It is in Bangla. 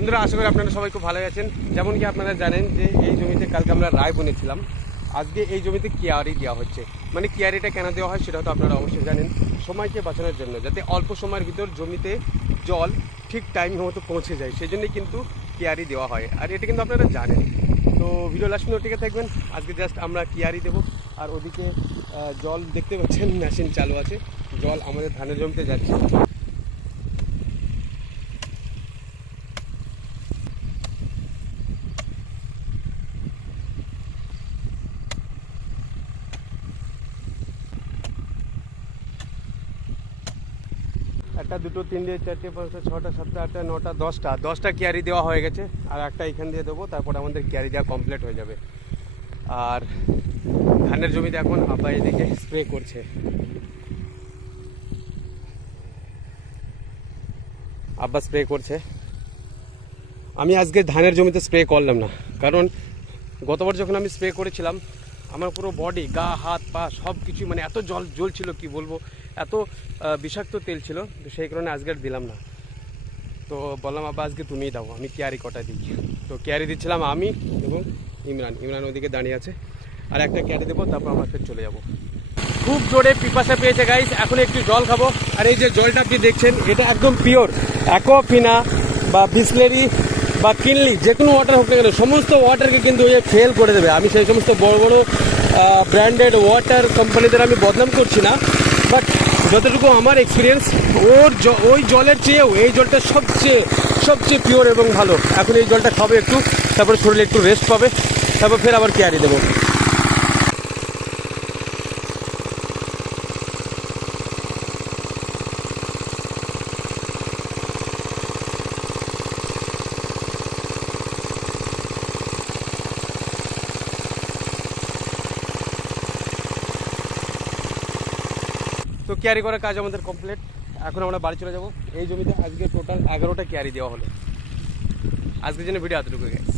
বন্ধুরা, আশা করি আপনারা সবাই খুব ভালো আছেন। যেমন কি আপনারা জানেন যে এই জমিতে কালকে আমরা রায় বুনেছিলাম, আজকে এই জমিতে কিয়ারি দেওয়া হচ্ছে। মানে কিয়ারিটা কেন দেওয়া হয় সেটা তো আপনারা অবশ্যই জানেন, সময়কে বাঁচানোর জন্য, যাতে অল্প সময়ের ভিতর জমিতে জল ঠিক টাইম মতো পৌঁছে যায়, সেই জন্যই কিন্তু কিয়ারি দেওয়া হয়। আর এটা কিন্তু আপনারা জানেন। তো ভিডিও লাস্ট পর্যন্ত টিকে থাকবেন। আজকে জাস্ট আমরা কিয়ারি দেবো। আর ওদিকে জল দেখতে পাচ্ছেন, মেশিন চালু আছে, জল আমাদের ধানের জমিতে যাচ্ছে। একটা, দুটো, তিনটে, চারটে, পাঁচটা, ছটা, সাতটা, আটটা, নটা, 10টা কিয়ারি দেওয়া হয়ে গেছে। আর একটা এখান দিয়ে দেবো, তারপর আমাদের কিয়ারি দেওয়া কমপ্লিট হয়ে যাবে। আর ধানের জমিতে এখন আব্বা এদিকে স্প্রে করছে। আব্বা স্প্রে করছে। আমি আজকে ধানের জমিতে স্প্রে করলাম না, কারণ গতবার যখন আমি স্প্রে করেছিলাম আমার পুরো বডি, গা, হাত, পা সব কিছু মানে এত জল জ্বলছিল, কি বলবো, এত বিষাক্ত তেল ছিল। তো সেই কারণে আজকে আর দিলাম না। তো বললাম আব্বা আজকে তুমিই দাও, আমি কিয়ারি কটা দিই। তো কিয়ারি দিচ্ছিলাম আমি এবং ইমরান ওইদিকে দাঁড়িয়ে আছে। আর একটা কিয়ারি দেবো, তারপর আমরা ফের চলে যাব। খুব জোরে পিপাসা পেয়েছে গাইস, এখন একটু জল খাবো। আর এই যে জলটা আপনি দেখছেন, এটা একদম পিওর অ্যাকোয়াফিনা বা বিসলেরি বা কিনলি, যে কোনো ওয়াটার হোক না কেন, সমস্ত ওয়াটারকে কিন্তু ওই ফেল করে দেবে। আমি সেই সমস্ত বড় বড় ব্র্যান্ডেড ওয়াটার কোম্পানিদের আমি বদনাম করছি না, বাট যতটুকু আমার এক্সপিরিয়েন্স, ওই জলের চেয়েও এই জলটা সবচেয়ে পিওর এবং ভালো। এখন এই জলটা খাবো একটু, তারপরে শরীরে একটু রেস্ট পাবে, তারপর ফের আবার কেয়ারি দেবো। তো ক্যারি করার কাজ আমাদের কমপ্লিট। এখন আমরা বাড়ি চলে যাব। এই জমিতে আজকে টোটাল 11টা ক্যারি দেওয়া হলো। আজকের জন্য ভিডিও এতটুকু গাইস।